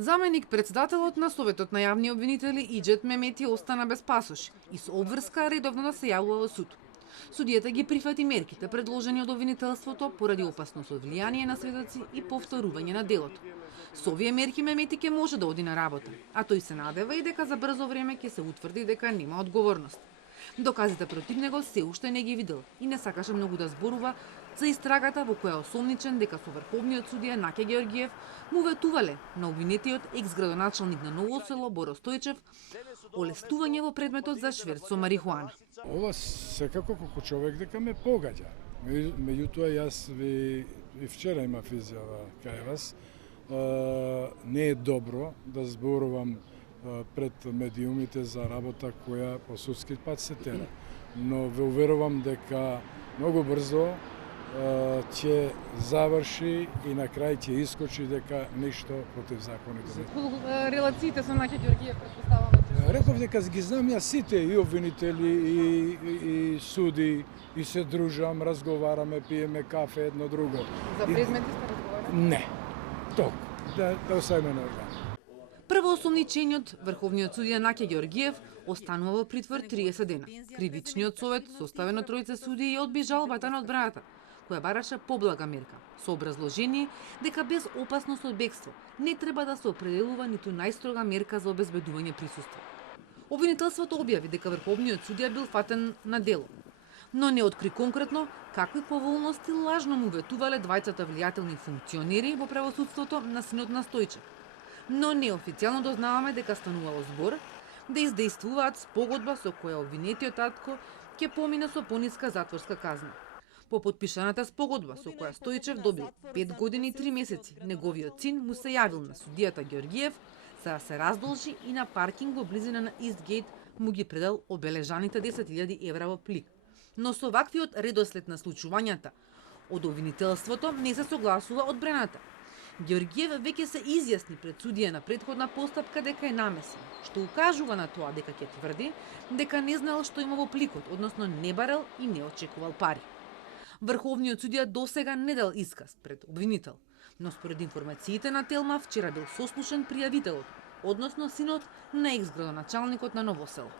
Заменик председателот на Советот на јавни обвинители Иџет Мемети остана без пасош и со обврска редовно да се јавува во суд. Судијата ги прифати мерките предложени од обвинителството поради опасност од влијание на сведоци и повторување на делото. Со овие мерки Мемети ќе може да оди на работа, а тој се надева и дека за брзо време ќе се утврди дека нема одговорност. Доказите против него се уште не ги видел и не сакаше многу да зборува за истрагата во која осомничен дека со врховниот судија Наке Георгиев му ветувале на обвинетиот екс-градоначалник на Ново село Боро Стојчев олестување во предметот за шверц со марихуана. Ова секако како човек дека ме погаѓа. Меѓутоа јас и вчера имав изјава кај вас. Не е добро да зборувам пред медиумите за работа која по судски пат се тера. Но ве уверувам дека многу брзо ќе заврши и на крај ќе искочи дека ништо против законите. Релациите со Наке Георгиев претпоставаме. Реков дека ги знам ја сите и обвинители и суди и се дружам, разговараме, пиеме кафе едно друго. За предмети сте разговарали? Не. Толку. Да оставиме на орган. Првоосомничениот врховниот судија Наке Георгиев останува во притвор 30 дена. Кривичниот совет, составен од тројца судии, одби жалбата на одбраната, која бараше поблага мерка, со образложение дека без опасност од бегство не треба да се определува ниту најстрога мерка за обезбедување присуство. Обвинителството објави дека врховниот судија бил фатен на дело, но не откри конкретно какви поволности лажно му ветувале двајцата влијателни функционери во правосудството на синот на Стојчев. Но неофицијално дознаваме дека станувало збор да издействуваат спогодба со која обвинетиот татко ќе помине со пониска затворска казна. По потпишаната спогодба со која Стојчев добил 5 години и 3 месеци, неговиот син му се јавил на судијата Георгиев за да се раздолжи и на паркинг во близина на Истгейт му ги предал обележаните 10.000 евра во плик. Но со ваквиот редослед на случувањата од обвинителството не се согласува одбраната. Георгиев веќе се изјасни пред судија на претходна постапка дека е намесен, што укажува на тоа дека ќе тврди дека не знаел што има во пликот, односно не барал и не очекувал пари. Врховниот судија досега не дал исказ пред обвинител, но според информациите на Телма вчера бил сослушен пријавителот, односно синот на екс-градоначалникот на Ново село.